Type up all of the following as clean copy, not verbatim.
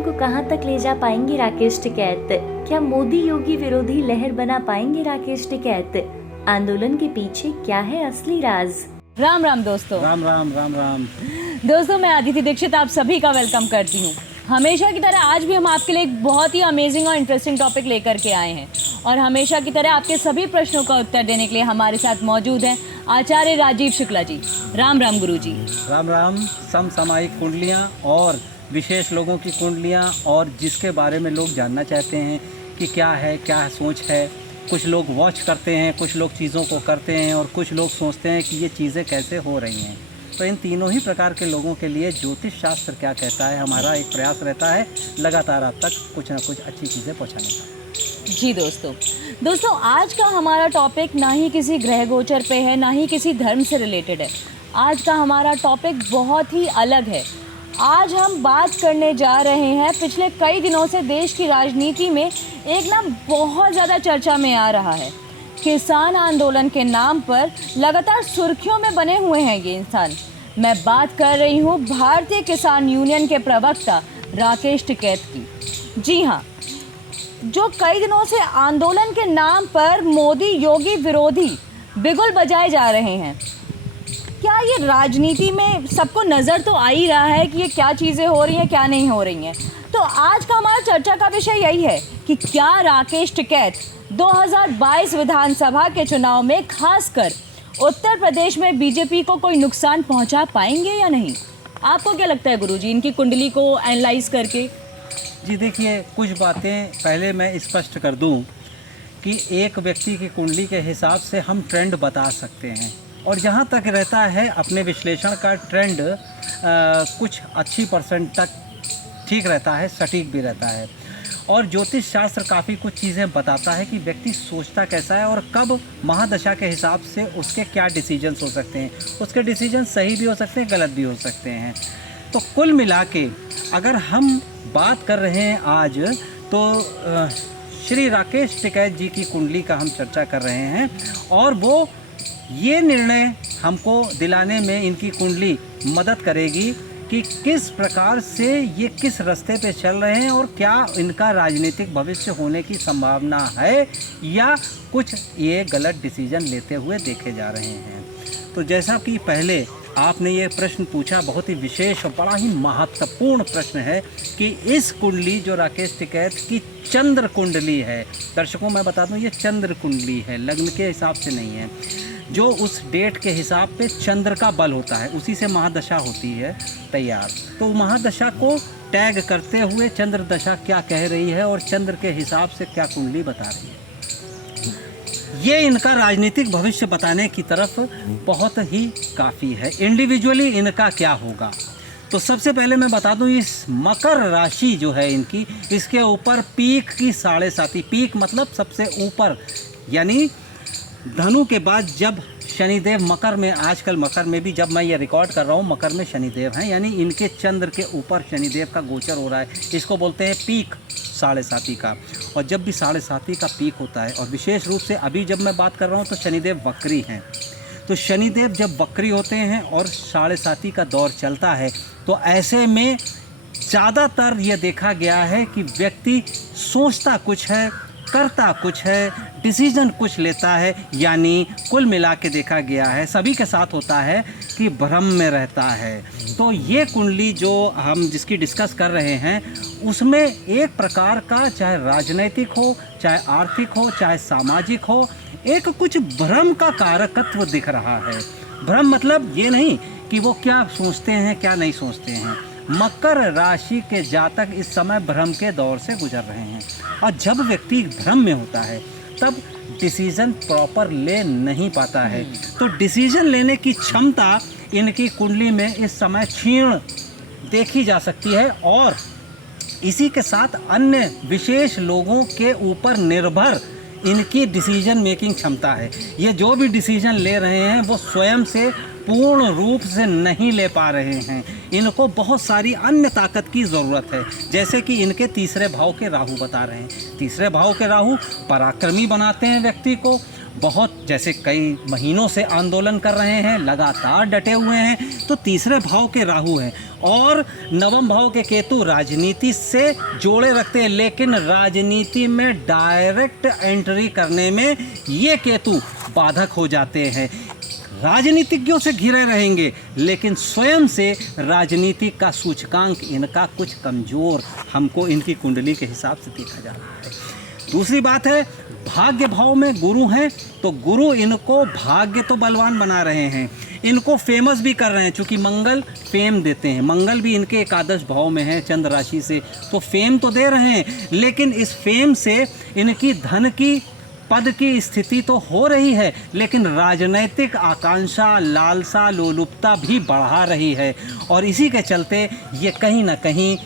आंदोलन को कहां तक ले जा पाएंगे राकेश टिकैत? क्या मोदी योगी विरोधी लहर बना पाएंगे राकेश टिकैत? आंदोलन के पीछे क्या है असली राज? राम राम दोस्तों। राम राम राम राम दोस्तों, मैं आदिति दीक्षित आप सभी का वेलकम करती हूँ। हमेशा की तरह आज भी हम आपके लिए एक बहुत ही अमेजिंग और इंटरेस्टिंग टॉपिक लेकर के आए हैं और हमेशा की तरह आपके सभी प्रश्नों का उत्तर देने के लिए हमारे साथ मौजूद हैं आचार्य राजीव शुक्ला जी। राम राम गुरु जी। राम राम। समसामयिक कुंडलियाँ और विशेष लोगों की कुंडलियाँ और जिसके बारे में लोग जानना चाहते हैं कि क्या सोच है। कुछ लोग वॉच करते हैं, कुछ लोग चीज़ों को करते हैं और कुछ लोग सोचते हैं कि ये चीज़ें कैसे हो रही हैं। तो इन तीनों ही प्रकार के लोगों के लिए ज्योतिष शास्त्र क्या कहता है, हमारा एक प्रयास रहता है लगातार आप तक कुछ ना कुछ अच्छी चीज़ें पहुँचाने का। जी दोस्तों, आज का हमारा टॉपिक ना ही किसी ग्रह गोचर पे है, ना ही किसी धर्म से रिलेटेड है। आज का हमारा टॉपिक बहुत ही अलग है। आज हम बात करने जा रहे हैं, पिछले कई दिनों से देश की राजनीति में एक नाम बहुत ज़्यादा चर्चा में आ रहा है। किसान आंदोलन के नाम पर लगातार सुर्खियों में बने हुए हैं ये इंसान। मैं बात कर रही हूँ भारतीय किसान यूनियन के प्रवक्ता राकेश टिकैत की। जी हाँ, जो कई दिनों से आंदोलन के नाम पर मोदी योगी विरोधी बिगुल बजाए जा रहे हैं। क्या ये राजनीति में सबको नज़र तो आ ही रहा है कि ये क्या चीज़ें हो रही हैं, क्या नहीं हो रही हैं। तो आज का हमारा चर्चा का विषय यही है कि क्या राकेश टिकैत 2022 विधानसभा के चुनाव में खासकर उत्तर प्रदेश में बीजेपी को कोई नुकसान पहुंचा पाएंगे या नहीं? आपको क्या लगता है गुरुजी, इनकी कुंडली को एनालाइज करके? जी देखिए, कुछ बातें पहले मैं स्पष्ट कर दूं कि एक व्यक्ति की कुंडली के हिसाब से हम ट्रेंड बता सकते हैं और जहाँ तक रहता है अपने विश्लेषण का ट्रेंड कुछ अच्छी परसेंट तक ठीक रहता है, सटीक भी रहता है। और ज्योतिष शास्त्र काफ़ी कुछ चीज़ें बताता है कि व्यक्ति सोचता कैसा है और कब महादशा के हिसाब से उसके क्या डिसीजंस हो सकते हैं। उसके डिसीजन सही भी हो सकते हैं, गलत भी हो सकते हैं। तो कुल मिला के अगर हम बात कर रहे हैं आज, तो श्री राकेश टिकैत जी की कुंडली का हम चर्चा कर रहे हैं और वो ये निर्णय हमको दिलाने में इनकी कुंडली मदद करेगी कि किस प्रकार से ये किस रास्ते पे चल रहे हैं और क्या इनका राजनीतिक भविष्य होने की संभावना है या कुछ ये गलत डिसीजन लेते हुए देखे जा रहे हैं। तो जैसा कि पहले आपने ये प्रश्न पूछा, बहुत ही विशेष और बड़ा ही महत्वपूर्ण प्रश्न है कि इस कुंडली जो राकेश टिकैत की चंद्र कुंडली है, दर्शकों मैं बता दूं ये चंद्र कुंडली है, लग्न के हिसाब से नहीं है। जो उस डेट के हिसाब पे चंद्र का बल होता है उसी से महादशा होती है तैयार। तो महादशा को टैग करते हुए चंद्र दशा क्या कह रही है और चंद्र के हिसाब से क्या कुंडली बता रही है, ये इनका राजनीतिक भविष्य बताने की तरफ बहुत ही काफ़ी है। इंडिविजुअली इनका क्या होगा, तो सबसे पहले मैं बता दूं इस मकर राशि जो है इनकी, इसके ऊपर पीक की 7.5, पीक मतलब सबसे ऊपर, यानी धनु के बाद जब शनिदेव मकर में, आजकल मकर में भी जब मैं ये रिकॉर्ड कर रहा हूँ मकर में शनिदेव हैं, यानी इनके चंद्र के ऊपर शनिदेव का गोचर हो रहा है। इसको बोलते हैं पीक 7.5 का। और जब भी 7.5 का पीक होता है, और विशेष रूप से अभी जब मैं बात कर रहा हूँ तो शनिदेव वक्री हैं, तो शनिदेव जब वक्री होते हैं और 7.5 का दौर चलता है तो ऐसे में ज़्यादातर ये देखा गया है कि व्यक्ति सोचता कुछ है, करता कुछ है, डिसीजन कुछ लेता है, यानी कुल मिला के देखा गया है सभी के साथ होता है कि भ्रम में रहता है। तो ये कुंडली जो हम जिसकी डिस्कस कर रहे हैं उसमें एक प्रकार का, चाहे राजनैतिक हो, चाहे आर्थिक हो, चाहे सामाजिक हो, एक कुछ भ्रम का कारकत्व दिख रहा है। भ्रम मतलब ये नहीं कि वो क्या सोचते हैं क्या नहीं सोचते हैं। मकर राशि के जातक इस समय भ्रम के दौर से गुजर रहे हैं और जब व्यक्ति भ्रम में होता है तब डिसीजन प्रॉपर ले नहीं पाता है। तो डिसीजन लेने की क्षमता इनकी कुंडली में इस समय क्षीण देखी जा सकती है और इसी के साथ अन्य विशेष लोगों के ऊपर निर्भर इनकी डिसीजन मेकिंग क्षमता है। ये जो भी डिसीजन ले रहे हैं वो स्वयं से पूर्ण रूप से नहीं ले पा रहे हैं, इनको बहुत सारी अन्य ताकत की ज़रूरत है। जैसे कि इनके तीसरे भाव के राहु बता रहे हैं, तीसरे भाव के राहु पराक्रमी बनाते हैं व्यक्ति को बहुत जैसे कई महीनों से आंदोलन कर रहे हैं, लगातार डटे हुए हैं, तो तीसरे भाव के राहु हैं और नवम भाव के केतु राजनीति से जोड़े रखते हैं, लेकिन राजनीति में डायरेक्ट एंट्री करने में ये केतु बाधक हो जाते हैं। राजनीतिज्ञों से घिरे रहेंगे, लेकिन स्वयं से राजनीति का सूचकांक इनका कुछ कमज़ोर हमको इनकी कुंडली के हिसाब से देखा जा रहा है। दूसरी बात है, भाग्य भाव में गुरु हैं, तो गुरु इनको भाग्य तो बलवान बना रहे हैं, इनको फेमस भी कर रहे हैं, चूँकि मंगल फेम देते हैं। मंगल भी इनके एकादश भाव में है चंद्र राशि से, तो फेम तो दे रहे हैं, लेकिन इस फेम से इनकी धन की पद की स्थिति तो हो रही है, लेकिन राजनैतिक आकांक्षा, लालसा, लोलुपता भी बढ़ा रही है और इसी के चलते ये कहीं ना कहीं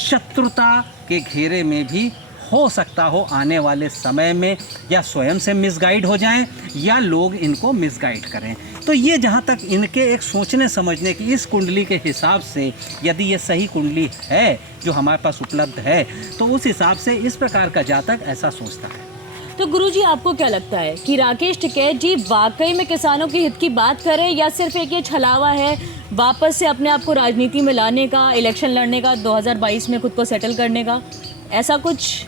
शत्रुता के घेरे में भी हो सकता हो आने वाले समय में, या स्वयं से मिसगाइड हो जाएं या लोग इनको मिसगाइड करें। तो ये जहाँ तक इनके एक सोचने समझने की इस कुंडली के हिसाब से, यदि ये सही कुंडली है जो हमारे पास उपलब्ध है, तो उस हिसाब से इस प्रकार का जातक ऐसा सोचता है। तो गुरुजी, आपको क्या लगता है कि राकेश टिकैत जी वाकई में किसानों के हित की बात करें या सिर्फ एक ये छलावा है वापस से अपने आप को राजनीति में लाने का, इलेक्शन लड़ने का, 2022 में खुद को सेटल करने का, ऐसा कुछ?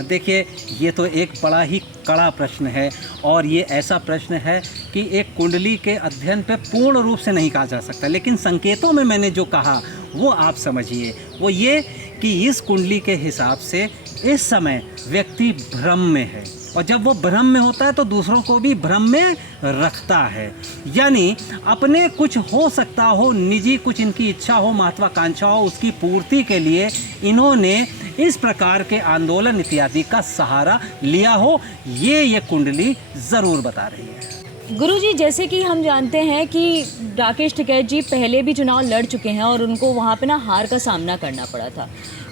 देखिए, ये तो एक बड़ा ही कड़ा प्रश्न है और ये ऐसा प्रश्न है कि एक कुंडली के अध्ययन पे पूर्ण रूप से नहीं कहा जा सकता, लेकिन संकेतों में मैंने जो कहा वो आप समझिए। वो ये कि इस कुंडली के हिसाब से इस समय व्यक्ति भ्रम में है, और जब वो भ्रम में होता है तो दूसरों को भी भ्रम में रखता है। यानी अपने कुछ हो सकता हो, निजी कुछ इनकी इच्छा हो, महत्वाकांक्षा हो, उसकी पूर्ति के लिए इन्होंने इस प्रकार के आंदोलन इत्यादि का सहारा लिया हो, ये कुंडली ज़रूर बता रही है। गुरुजी, जैसे कि हम जानते हैं कि राकेश टिकैत जी पहले भी चुनाव लड़ चुके हैं और उनको वहाँ पे ना हार का सामना करना पड़ा था।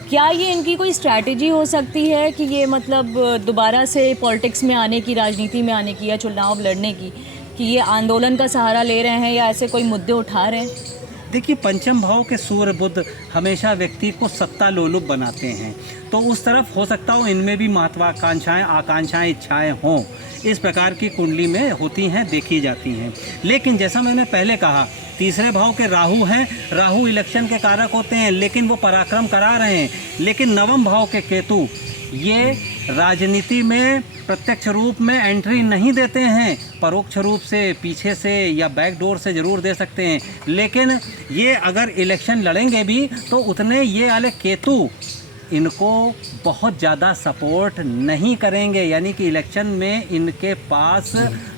क्या ये इनकी कोई स्ट्रैटेजी हो सकती है कि ये मतलब दोबारा से पॉलिटिक्स में आने की, राजनीति में आने की या चुनाव लड़ने की, कि ये आंदोलन का सहारा ले रहे हैं या ऐसे कोई मुद्दे उठा रहे हैं? देखिए, पंचम भाव के सूर्य बुध हमेशा व्यक्ति को सत्ता लोलुप बनाते हैं, तो उस तरफ हो सकता हो इनमें भी महत्वाकांक्षाएं, आकांक्षाएं, इच्छाएं हों। इस प्रकार की कुंडली में होती हैं, देखी जाती हैं। लेकिन जैसा मैंने पहले कहा, तीसरे भाव के राहु हैं, राहु इलेक्शन के कारक होते हैं, लेकिन वो पराक्रम करा रहे हैं। लेकिन नवम भाव के केतु ये राजनीति में प्रत्यक्ष रूप में एंट्री नहीं देते हैं, परोक्ष रूप से, पीछे से या बैक डोर से ज़रूर दे सकते हैं, लेकिन ये अगर इलेक्शन लड़ेंगे भी तो उतने ये वाले केतु इनको बहुत ज़्यादा सपोर्ट नहीं करेंगे। यानी कि इलेक्शन में इनके पास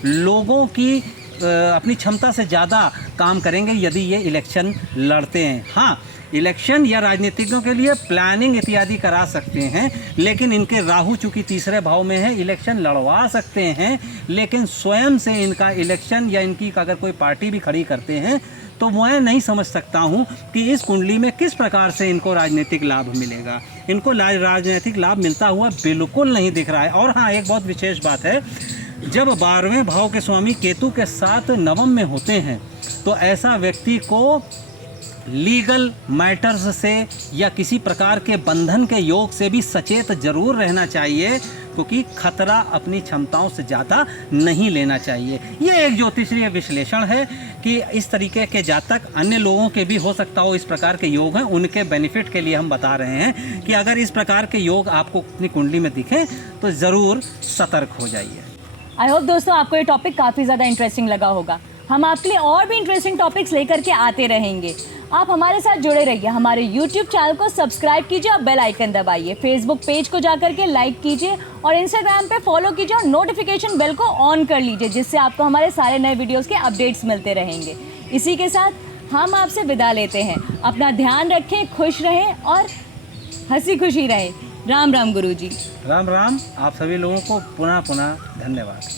लोगों की अपनी क्षमता से ज़्यादा काम करेंगे यदि ये इलेक्शन लड़ते हैं। हाँ, इलेक्शन या राजनीतिज्ञों के लिए प्लानिंग इत्यादि करा सकते हैं, लेकिन इनके राहु चूँकि तीसरे भाव में है, इलेक्शन लड़वा सकते हैं, लेकिन स्वयं से इनका इलेक्शन या इनकी अगर कोई पार्टी भी खड़ी करते हैं तो मैं नहीं समझ सकता हूं कि इस कुंडली में किस प्रकार से इनको राजनीतिक लाभ मिलेगा। इनको राजनीतिक लाभ मिलता हुआ बिल्कुल नहीं दिख रहा है। और हाँ, एक बहुत विशेष बात है, जब 12वें भाव के स्वामी केतु के साथ नवम में होते हैं तो ऐसा व्यक्ति को लीगल मैटर्स से या किसी प्रकार के बंधन के योग से भी सचेत जरूर रहना चाहिए, क्योंकि खतरा अपनी क्षमताओं से ज़्यादा नहीं लेना चाहिए। ये एक ज्योतिषीय विश्लेषण है कि इस तरीके के जातक अन्य लोगों के भी हो सकता हो इस प्रकार के योग हैं, उनके बेनिफिट के लिए हम बता रहे हैं कि अगर इस प्रकार के योग आपको अपनी कुंडली में दिखें तो ज़रूर सतर्क हो जाइए। आई होप दोस्तों आपको ये टॉपिक काफ़ी ज़्यादा इंटरेस्टिंग लगा होगा। हम आपके लिए और भी इंटरेस्टिंग टॉपिक्स लेकर के आते रहेंगे। आप हमारे साथ जुड़े रहिए, हमारे YouTube चैनल को सब्सक्राइब कीजिए और बेल आइकन दबाइए। Facebook पेज को जाकर के लाइक कीजिए और Instagram पे फॉलो कीजिए और नोटिफिकेशन बेल को ऑन कर लीजिए, जिससे आपको हमारे सारे नए वीडियोस के अपडेट्स मिलते रहेंगे। इसी के साथ हम आपसे विदा लेते हैं। अपना ध्यान रखें, खुश रहें और हंसी खुशी रहें। राम राम गुरुजी। राम राम। आप सभी लोगों को पुनः धन्यवाद।